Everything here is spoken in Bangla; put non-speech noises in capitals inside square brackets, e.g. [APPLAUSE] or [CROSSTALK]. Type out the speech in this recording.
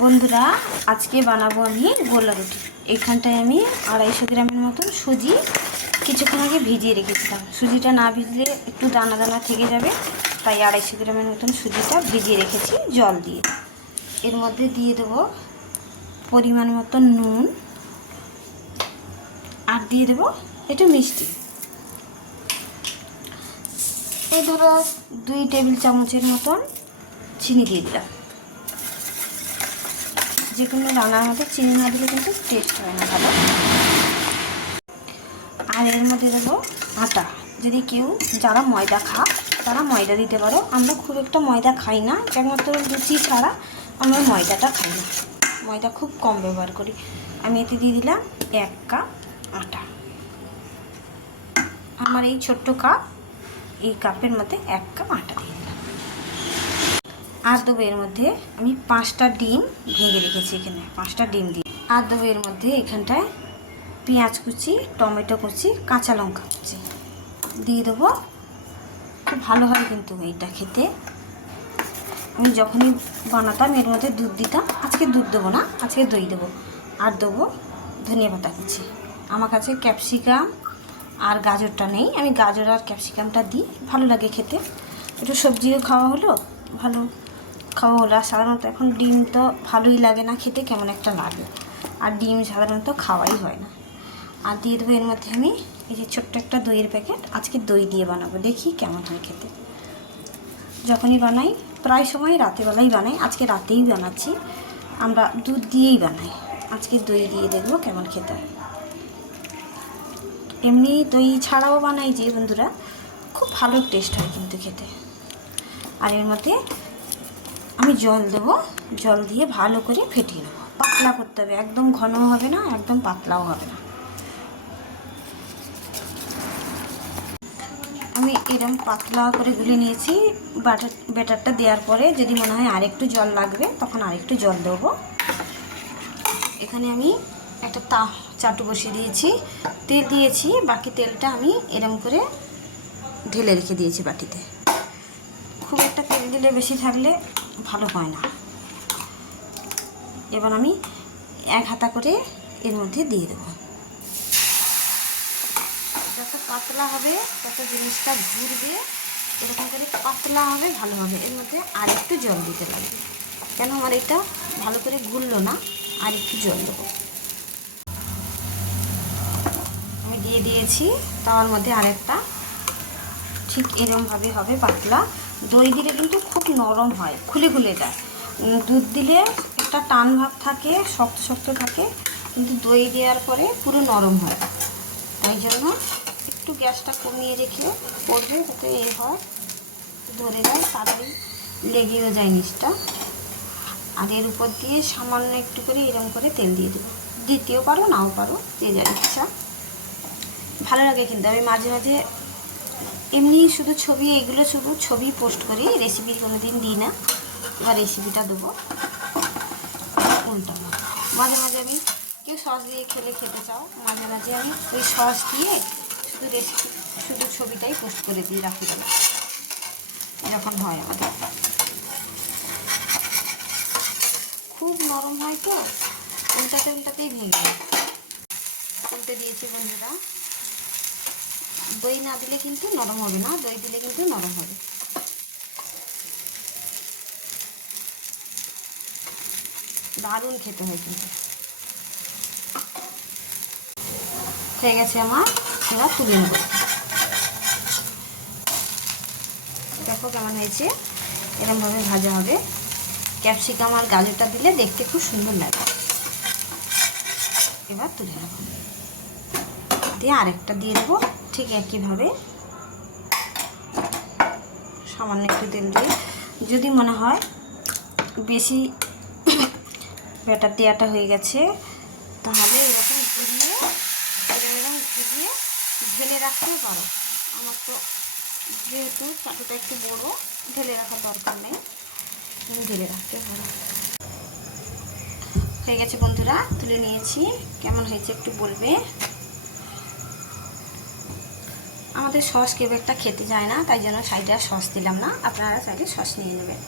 বন্ধুরা, আজকে বানাবো আমি গোলা রুটি। এখানটায় আমি আড়াইশো গ্রামের মতন সুজি কিছুক্ষণ আগে ভিজিয়ে রেখেছিলাম। সুজিটা না ভিজলে একটু দানা দানা থেকে যাবে, তাই আড়াইশো গ্রামের মতন সুজিটা ভিজিয়ে রেখেছি, জল দিয়ে। এর মধ্যে দিয়ে দেবো পরিমাণ মতো নুন, আর দিয়ে দেবো একটু মিষ্টি। এই ধরো দুই টেবিল চামচের মতন চিনি দিয়ে দিলাম। যে কোনো রান্নার মধ্যে চিনি না দিলে কিন্তু টেস্ট হয় না ভালো। আর এর মধ্যে দেবো আটা। যদি কেউ, যারা ময়দা খা তারা ময়দা দিতে পারো। আমরা খুব একটা ময়দা খাই না, একমাত্র লুচি ছাড়া আমরা ময়দাটা খাই না। ময়দা খুব কম ব্যবহার করি। আমি এতে দিয়ে দিলাম এক কাপ আটা। আমার এই ছোট্ট কাপ, এই কাপের মধ্যে এক কাপ আটা দিয়ে দেবো মধ্যে আমি পাঁচটা ডিম ভেঙে রেখেছি এখানে, পাঁচটা ডিম দিয়ে। আর দেবো মধ্যে এখানটায় পেঁয়াজ কুচি, টমেটো কুচি, কাঁচা লঙ্কা কুচি দিয়ে দেবো। খুব ভালো হয় কিন্তু এইটা খেতে। আমি যখনই বানাতাম, এর মধ্যে দুধ দিতাম। আজকে দুধ দেবো না, আজকে দই দেবো। আর দেবো ধনিয়া পাতা কুচি। আমার কাছে ক্যাপসিকাম আর গাজরটা নেই। আমি গাজর আর ক্যাপসিকামটা দিই, ভালো লাগে খেতে। একটু সবজিও খাওয়া হলো, ভালো। হলো আর সাধারণত এখন ডিম তো ভালোই লাগে না খেতে, কেমন একটা লাগে। আর ডিম সাধারণত খাওয়াই হয় না। আর দিয়ে দেবো এর মধ্যে আমি এই যে ছোট্ট একটা দইয়ের প্যাকেট। আজকে দই দিয়ে বানাবো, দেখি কেমন হয় খেতে। যখনই বানাই, প্রায় সময় রাতেবেলাই বানাই। আজকে রাতেই বানাচ্ছি। আমরা দুধ দিয়েই বানাই। আজকে দই দিয়ে দেখব কেমন খেতে হয়। এমনি দই ছাড়াও বানাই যে বন্ধুরা। খুব ভালো টেস্ট হয় কিন্তু খেতে। আর এর মধ্যে আমি জল দেবো, জল দিয়ে ভালো করে ফেটিয়ে নেব। পাতলা করতে হবে, একদম ঘন হবে না, একদম পাতলাও হবে না। আমি এরম পাতলা করে গুলে নিয়েছি, বাটার, ব্যাটারটা দেওয়ার পরে যদি মনে হয় আরেকটু জল লাগবে, তখন আরেকটু জল দেবো। এখানে আমি একটা তা, চাটু বসিয়ে দিয়েছি তেল দিয়েছি, বাকি তেলটা আমি এরম করে ঢেলে রেখে দিয়েছি বাটিতে। খুব একটা তেল দিলে বেশি থাকলে ভালো হয় না। এবার আমি এক হাতা করে এর মধ্যে দিয়ে দেবো। যত পাতলা হবে, তত জিনিসটা ঘুরবে এরকম করে পাতলা হবে, ভালো হবে। এর মধ্যে আর একটু জল দিতে লাগবে কেন? আমার এটা ভালো করে ঘুরলো না আর একটু জল দেবো। আমি দিয়ে দিয়েছি তাওয়ার মধ্যে আরেকটা। ঠিক এরমভাবে হবে পাতলা। দই দিলে কিন্তু খুব নরম হয়, খুলে খুলে যায়। দুধ দিলে একটা টান ভাব থাকে, শক্ত শক্ত থাকে, কিন্তু দই দেওয়ার পরে পুরো নরম হয়। তাই জন্য একটু গ্যাসটা কমিয়ে রেখে করবে যাতে এ হয়, ধরে যায় তাড়াতাড়ি লেগেও যায় নিচটা আর এর উপর দিয়ে সামান্য একটু করে এরকম করে তেল দিয়ে দেবো। দিতেও পারো, নাও পারো, যে যার ইচ্ছা। ভালো লাগে কিন্তু, আমি মাঝে মাঝে এমনি শুধু ছবি, এগুলো শুধু ছবি পোস্ট করি রেসিপি কোনো দিন দিই না, বা রেসিপিটা দেবো। উল্টাবো মাঝে মাঝে আমি কেউ সস দিয়ে খেলে খেতে চাও, মাঝে মাঝে আমি ওই সস দিয়ে শুধু রেসিপি শুধু ছবিটাই পোস্ট করে দিই, রাখি দেবো যখন হয় আমাদের। খুব নরম হয় তো, উল্টাতে উল্টাতেই ভেঙে উল্টে দিয়েছি বন্ধুরা। দই না দিলে কিন্তু নরম হবে না, দই দিলে কিন্তু নরম হবে। দারুণ খেতে হয় কিন্তু। হয়ে গেছে আমার, এবার তুলে নেব। দেখো কেমন হয়েছে, এরমভাবে ভাজা হবে। ক্যাপসিকাম আর গাজরটা দিলে দেখতে খুব সুন্দর লাগে। এবার তুলে নেব। দিয়ে আরেকটা দিয়ে দেবো। ঠিক একইভাবে সামান্য একটু তেল দিয়ে যদি মনে হয় বেশি [COUGHS] ব্যাটার দেওয়াটা হয়ে গেছে, তাহলে এরকম ঘুরিয়ে এরকম ঘুরিয়ে ঢেলে রাখতেও পারো। আমার তো যেহেতু চাটুটা একটু বড়ো, ঢেলে রাখার দরকার নেই। ঢেলে রাখতে পারো হয়ে গেছে বন্ধুরা, তুলে নিয়েছি। কেমন হয়েছে একটু বলবে? আমাদের সস কেউ একটা খেতে যায় না, তাই জন্য সাইডে সস দিলাম না। আপনারা সাইডে সস নিয়ে নেবেন।